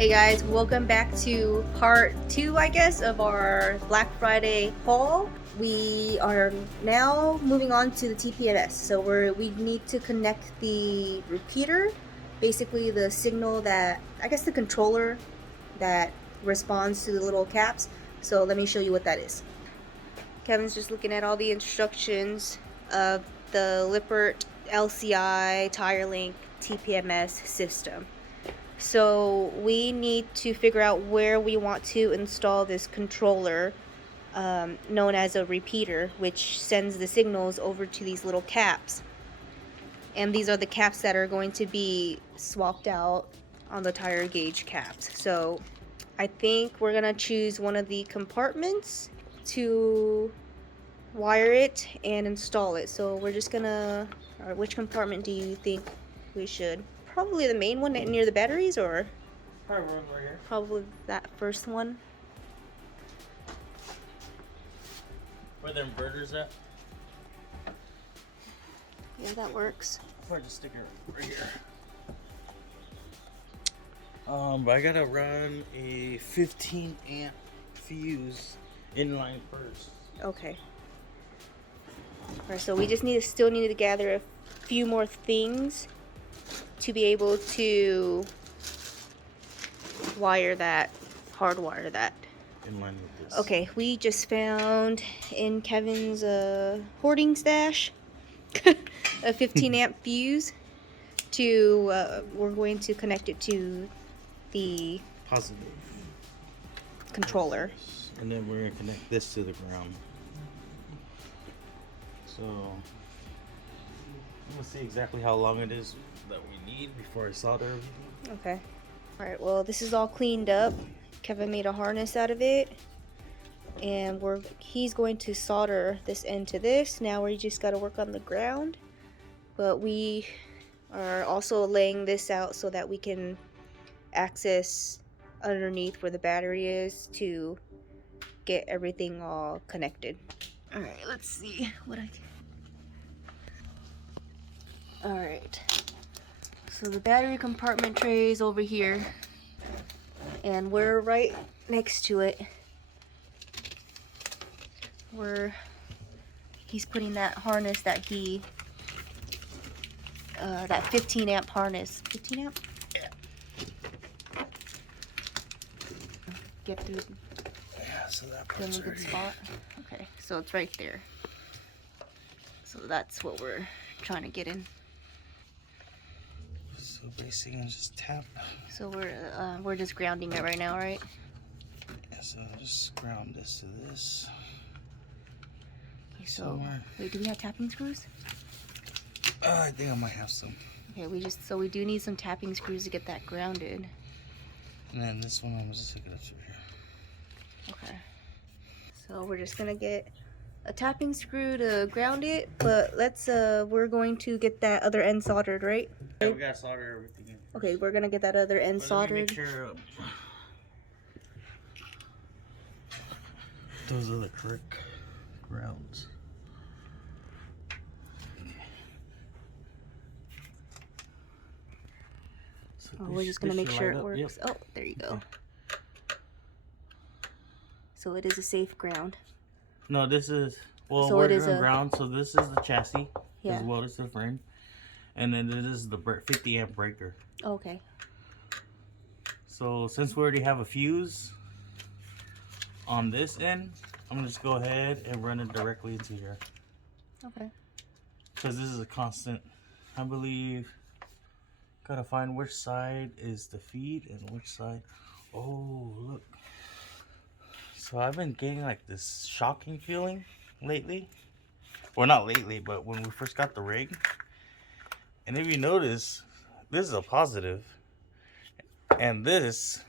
Hey guys, welcome back to part 2, I guess, of our Black Friday haul. We are now moving on to the TPMS. So we need to connect the repeater, basically the signal that, I guess the controller that responds to the little caps. So let me show you what that is. Kevin's just looking at all the instructions of the Lippert LCI Tirelinc TPMS system. So we need to figure out where we want to install this controller known as a repeater, which sends the signals over to these little caps. And these are the caps that are going to be swapped out on the tire gauge caps. So I think we're gonna choose one of the compartments to wire it and install it. So we're just gonna, which compartment do you think we should? Probably the main one near the batteries, or probably one right here. Probably that first one. Where the inverter's at? Yeah, that works. Probably just stick it right here. But I gotta run a 15 amp fuse inline first. Okay. Alright, so we just still need to gather a few more things to be able to hardwire that. In line with this. Okay, we just found in Kevin's hoarding stash a 15 amp fuse to we're going to connect it to the positive controller. And then we're gonna connect this to the ground. So I'm gonna see exactly how long it is that we need before I solder everything. Okay. Alright, well this is all cleaned up. Kevin made a harness out of it. And he's going to solder this end to this. Now we just gotta work on the ground. But we are also laying this out so that we can access underneath where the battery is to get everything all connected. Alright, let's see what I can. Alright. So the battery compartment tray is over here. And we're right next to it. He's putting that harness that that 15 amp harness. 15 amp? Yeah. Get through. Yeah, so that In a part's good spot. Okay, so it's right there. So that's what we're trying to get in. So basically, just tap. So we're just grounding it right now, right? Yeah, so just ground this to this. Okay, so wait, do we have tapping screws? I think I might have some. Okay, we do need some tapping screws to get that grounded. And then this one, I'm just hooking up through here. Okay. So we're just gonna get a tapping screw to ground it, but we're going to get that other end soldered, right? Yeah, we gotta solder everything in. Okay, we're gonna get that other end soldered. Make sure those are the correct grounds. So we're just gonna make sure it works. Yep. Oh, there you go. So it is a safe ground. No, this is, well, so we're it is doing ground, so this is the chassis as well as the frame. And then this is the 50 amp breaker. Okay. So since we already have a fuse on this end, I'm gonna just go ahead and run it directly into here. Okay. Because this is a constant, I believe. Gotta find which side is the feed and which side. Oh, look. So I've been getting like this shocking feeling lately. Well, not lately, but when we first got the rig. And if you notice, this is a positive. And this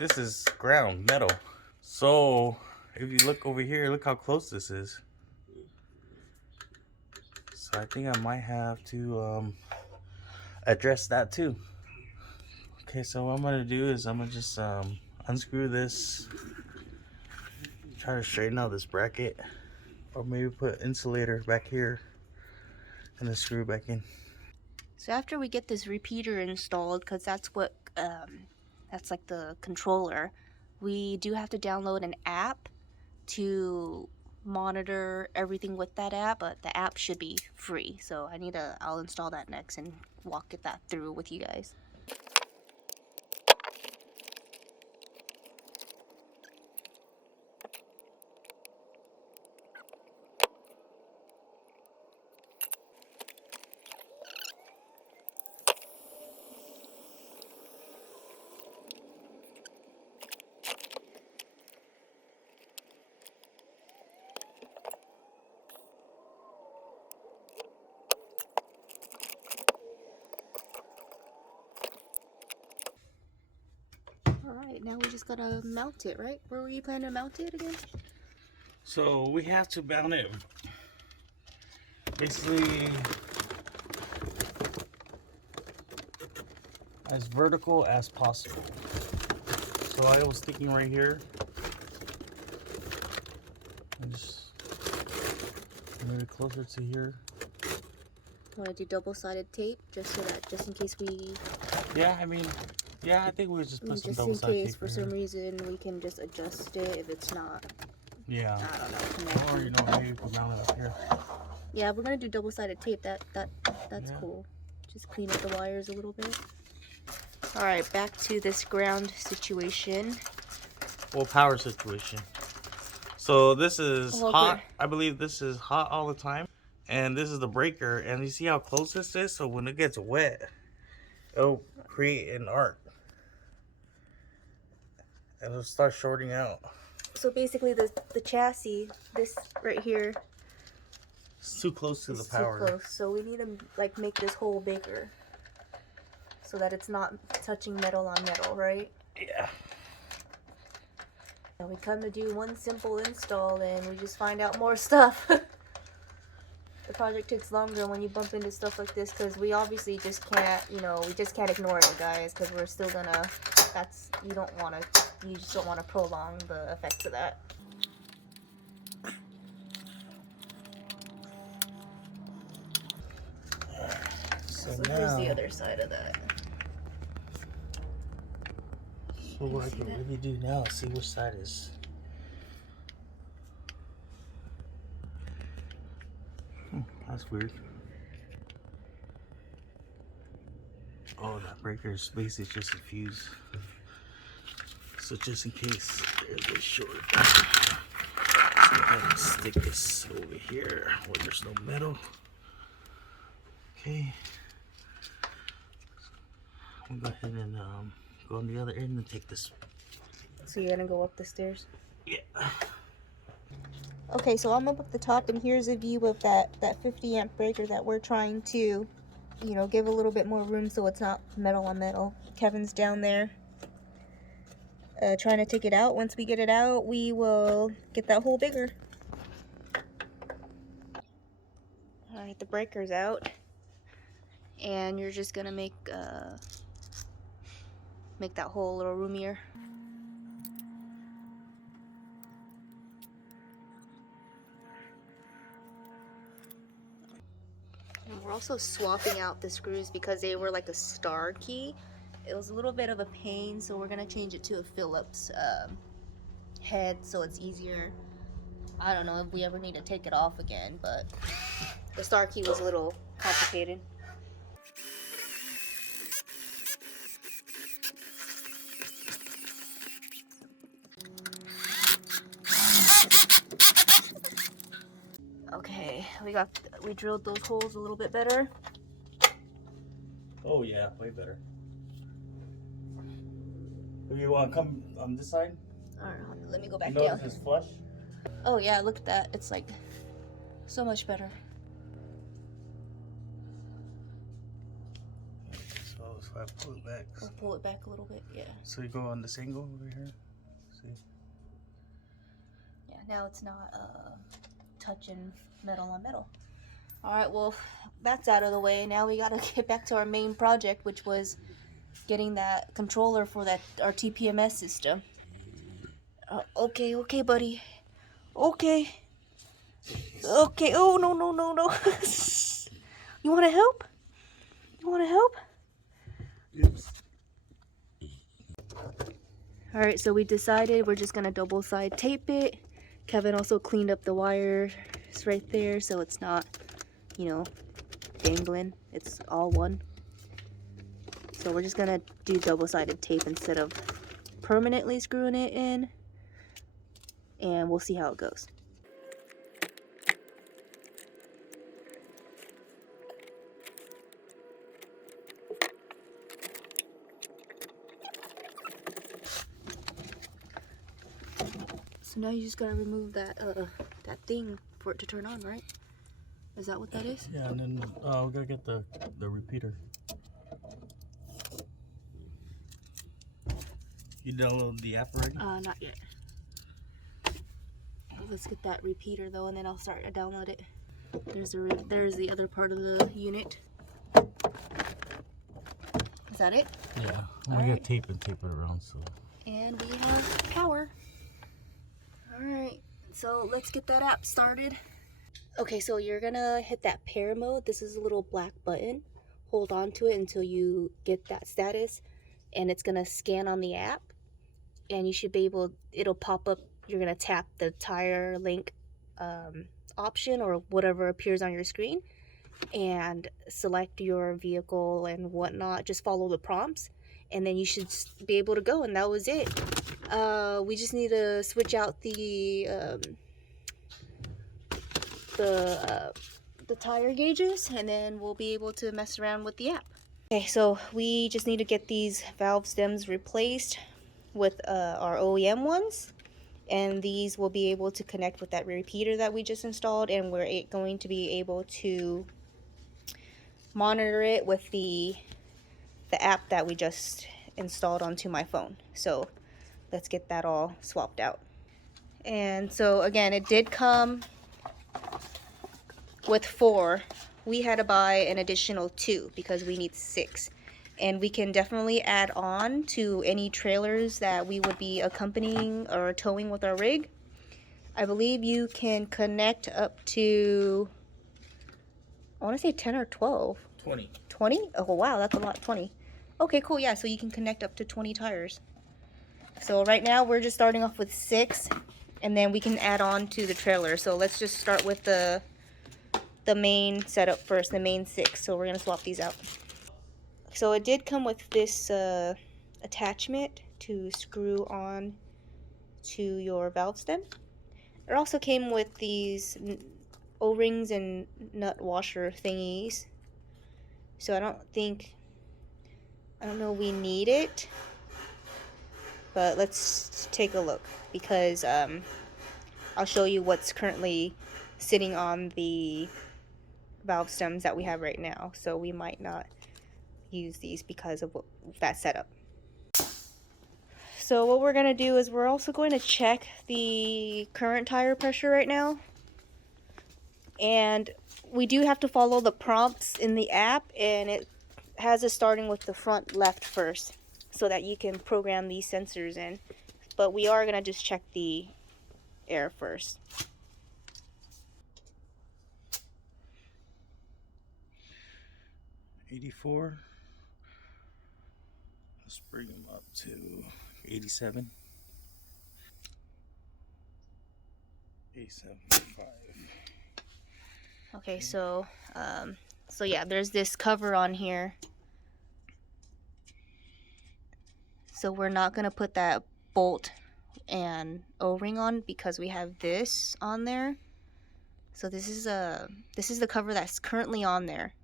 is ground metal. So if you look over here, look how close this is. So I think I might have to address that too. Okay, so what I'm gonna do is I'm gonna just unscrew this, try to straighten out this bracket, or maybe put insulator back here and then screw back in. So after we get this repeater installed, because that's what that's like the controller, we do have to download an app to monitor everything with that app, but the app should be free. So I'll install that next and walk that through with you guys. Alright, now we just gotta mount it, right? Where were you planning to mount it again? So we have to mount it basically as vertical as possible. So I was thinking right here, and just maybe closer to here. Want to do double-sided tape just in case we. Yeah, I mean, yeah, I think we just put some just double-sided tape. In case for some reason we can just adjust it if it's not. Yeah. I don't know. Or you know, maybe we can mount it up here. Yeah, we're gonna do double-sided tape. That's Yeah. cool. Just clean up the wires a little bit. All right, back to this ground situation. Well, power situation. So this is Okay. hot. I believe this is hot all the time. And this is the breaker. And you see how close this is? So when it gets wet, it'll create an arc. And it'll start shorting out. So basically the chassis, this right here, It's too close to the is power. too close. So we need to like make this hole bigger so that it's not touching metal on metal, right? Yeah. And we come to do one simple install and we just find out more stuff. The project takes longer when you bump into stuff like this because we obviously just can't, we just can't ignore it, guys, because we're still gonna, you just don't want to prolong the effects of that. So here's the other side of that. So what I can really do now is see which side is. That's weird. Oh, that breaker is basically just a fuse. So just in case there's a short, let's go ahead and stick this over here where there's no metal. Okay. I'm gonna go ahead and go on the other end and take this. So you're gonna go up the stairs? Yeah. Okay, so I'm up at the top, and here's a view of that 50 amp breaker that we're trying to, give a little bit more room so it's not metal on metal. Kevin's down there trying to take it out. Once we get it out, we will get that hole bigger. All right, the breaker's out, and you're just gonna make that hole a little roomier. And we're also swapping out the screws because they were like a star key. It was a little bit of a pain, so we're gonna change it to a Phillips head so it's easier. I don't know if we ever need to take it off again, but the star key was a little complicated. Okay, we drilled those holes a little bit better. Oh yeah, way better. If you want to come on this side? Alright, let me go back You notice down. it's flush? Oh yeah, look at that. It's like so much better. So if I pull it back. I'll pull it back a little bit, yeah. So you go on this angle over here. See? Yeah, now it's not touching metal on metal. Alright, well, that's out of the way. Now we gotta get back to our main project, which was getting that controller for our TPMS system. Okay, buddy. Okay. Okay. Oh, no. You want to help? Yes. All right, so we decided we're just gonna double side tape it. Kevin also cleaned up the wires right there, so it's not, you know, dangling. It's all one. So we're just gonna do double-sided tape instead of permanently screwing it in, and we'll see how it goes. So now you just gotta remove that that thing for it to turn on, right? Is that what that is? Yeah, and then we gotta get the repeater. You download the app already? Not yet. Let's get that repeater though, and then I'll start to download it. There's the other part of the unit. Is that it? Yeah, I'm gonna get tape and tape it around. So. And we have power. All right, so let's get that app started. Okay, so you're gonna hit that pair mode. This is a little black button. Hold on to it until you get that status, and it's gonna scan on the app, and you should be able, it'll pop up. You're gonna tap the Tirelinc option or whatever appears on your screen and select your vehicle and whatnot. Just follow the prompts, and then you should be able to go, and that was it. We just need to switch out the tire gauges, and then we'll be able to mess around with the app. Okay, so we just need to get these valve stems replaced with our OEM ones, and these will be able to connect with that repeater that we just installed, and we're going to be able to monitor it with the app that we just installed onto my phone. So let's get that all swapped out. And so again, it did come with 4. We had to buy an additional 2 because we need 6, and we can definitely add on to any trailers that we would be accompanying or towing with our rig. I believe you can connect up to, I want to say 10 or 12. 20. 20? Oh wow, that's a lot. 20. Okay, cool. Yeah, so you can connect up to 20 tires. So right now we're just starting off with 6, and then we can add on to the trailer. So let's just start with the main setup first, the main 6. So we're gonna swap these out. So it did come with this attachment to screw on to your valve stem. It also came with these O-rings and nut washer thingies. So I don't know we need it, but let's take a look, because I'll show you what's currently sitting on the valve stems that we have right now. So we might not use these because of that setup. So what we're going to do is we're also going to check the current tire pressure right now. And we do have to follow the prompts in the app, and it has us starting with the front left first so that you can program these sensors in. But we are going to just check the air first. $84. Let's bring them up to 87. 87.5. Okay, so yeah, there's this cover on here. So we're not gonna put that bolt and O-ring on because we have this on there. So this is the cover that's currently on there.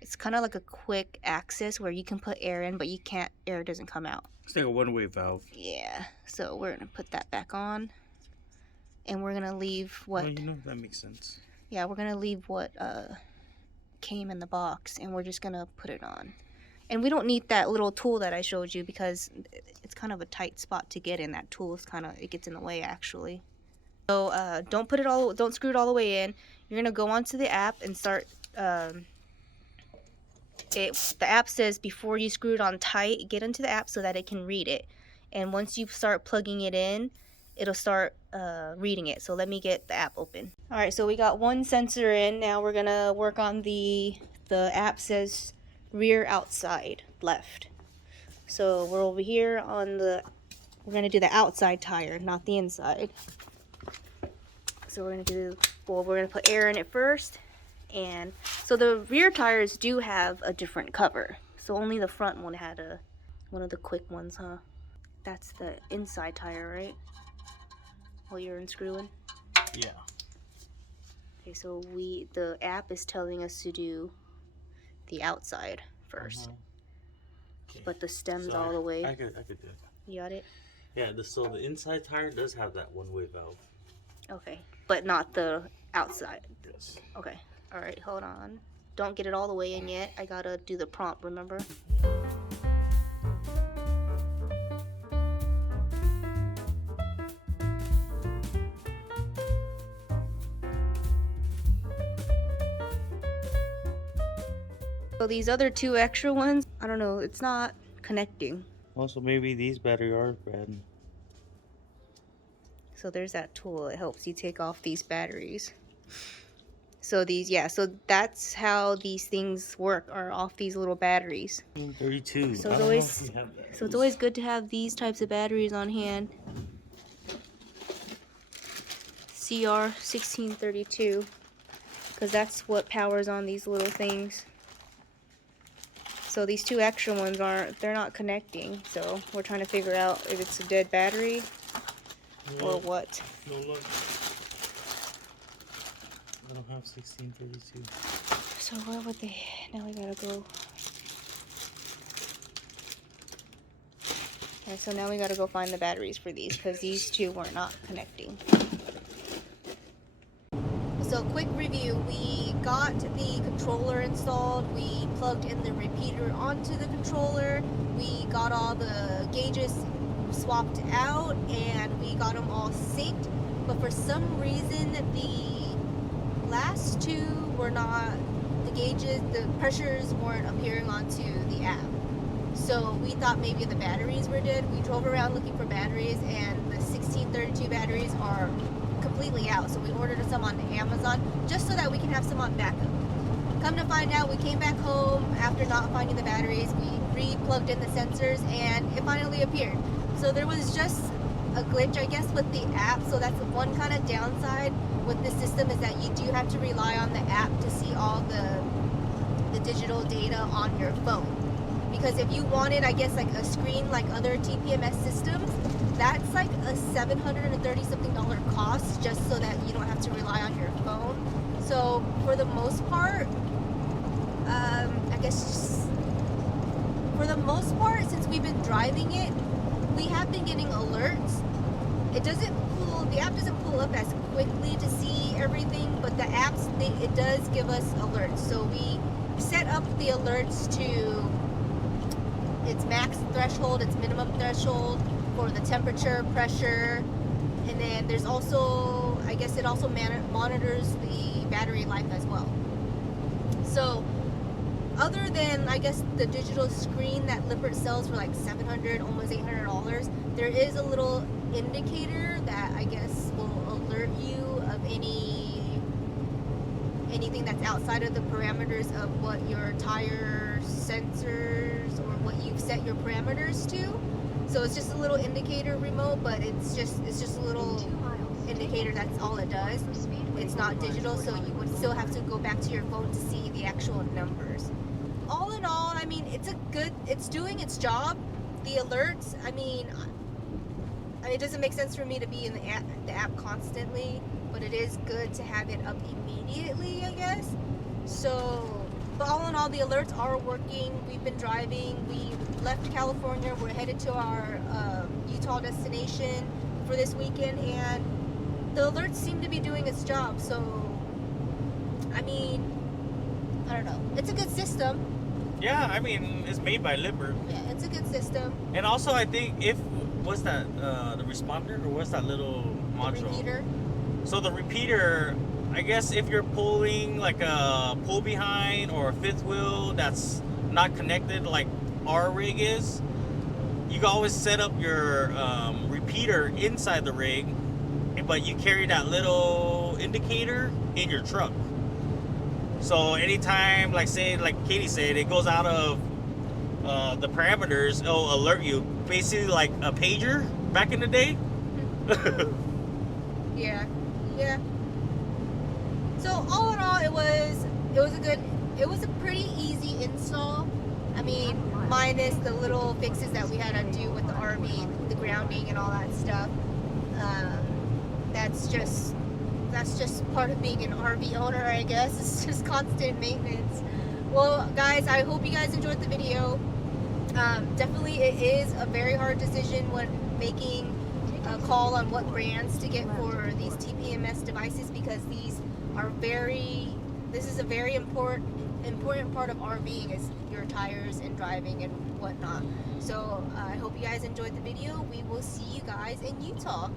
It's kind of like a quick access where you can put air in, but you can't, air doesn't come out. It's like a one-way valve. Yeah, so we're gonna put that back on, and we're gonna leave what, well, you know, that makes sense. Yeah, we're gonna leave what came in the box, and we're just gonna put it on. And we don't need that little tool that I showed you because it's kind of a tight spot to get in. That tool is kind of, it gets in the way actually. So don't screw it all the way in. You're gonna go onto the app and start. The app says before you screw it on tight, get into the app so that it can read it. And once you start plugging it in, it'll start reading it. So let me get the app open. All right, so we got one sensor in. Now we're gonna work on the app says rear outside left. So we're over here on the we're gonna do the outside tire, not the inside. So we're gonna put air in it first. And so the rear tires do have a different cover. So only the front one had one of the quick ones, huh? That's the inside tire, right? What you're unscrewing? Yeah. Okay, so the app is telling us to do the outside first. Okay. But the stem's So all the way. I could do it. You got it? Yeah, so the inside tire does have that one-way valve. Okay, but not the outside. Yes. Okay, all right, hold on. Don't get it all the way in yet. I gotta do the prompt, remember? So these other two extra ones, I don't know, it's not connecting. Also, maybe these batteries are bad. So there's that tool. It helps you take off these batteries. So these, yeah, so that's how these things work, are off these little batteries. 32. So it's always good to have these types of batteries on hand. CR 1632, because that's what powers on these little things. So these two extra ones they're not connecting. So we're trying to figure out if it's a dead battery or what. No luck. I don't have 1632. So where would they? Now we gotta go. Okay, so now we gotta go find the batteries for these because these two were not connecting. So quick review, we got the controller installed, we plugged in the repeater onto the controller, we got all the gauges swapped out, and we got them all synced, but for some reason the last two were not, the gauges, the pressures weren't appearing onto the app. So we thought maybe the batteries were dead. We drove around looking for batteries, and the 1632 batteries are completely out. So we ordered some on Amazon just so that we can have some on backup. Come to find out, we came back home after not finding the batteries. We re-plugged in the sensors, and it finally appeared. So there was just a glitch, I guess, with the app. So that's one kind of downside with this system, is that you do have to rely on the app to see all the digital data on your phone. Because if you wanted, I guess, like a screen like other TPMS systems, that's like a $730 something cost just so that you don't have to rely on your phone. So for the most part, I guess for the most part, since we've been driving it, we have been getting alerts. The app doesn't pull up as quickly to see everything, but the apps, it does give us alerts. So we set up the alerts to its max threshold, its minimum threshold for the temperature, pressure, and then there's also, I guess it also monitors the battery life as well. So other than, I guess, the digital screen that Lippert sells for like $700, almost $800, there is a little indicator that I guess will alert you of anything that's outside of the parameters of what your tire sensors or what you've set your parameters to. So it's just a little indicator remote, but it's just a little indicator. That's all it does. It's not digital, so you would still have to go back to your phone to see the actual numbers. All in all, I mean, it's doing its job. The alerts, I mean, it doesn't make sense for me to be in the app constantly, but it is good to have it up immediately, I guess. So, but all in all, the alerts are working. We've been driving. We left California. We're headed to our Utah destination for this weekend, and the alerts seem to be doing its job. So, I mean, I don't know. It's a good system. Yeah, I mean, it's made by Lippert. Yeah, it's a good system. And also, I think what's that, the responder, or what's that little module? The repeater. So the repeater, I guess if you're pulling like a pull behind or a fifth wheel that's not connected like our rig is, you can always set up your repeater inside the rig, but you carry that little indicator in your truck. So anytime, like Katie said, it goes out of the parameters, it'll alert you. Basically like a pager, back in the day. Yeah. So all in all, it was a pretty easy install. I mean, minus the little fixes that we had to do with the RV, the grounding and all that stuff. That's just part of being an RV owner, I guess. It's just constant maintenance. Well, guys, I hope you guys enjoyed the video. Definitely, it is a very hard decision when making a call on what brands to get for these TPMS devices, because this is a very important part of RVing, is your tires and driving and whatnot. So I hope you guys enjoyed the video. We will see you guys in Utah.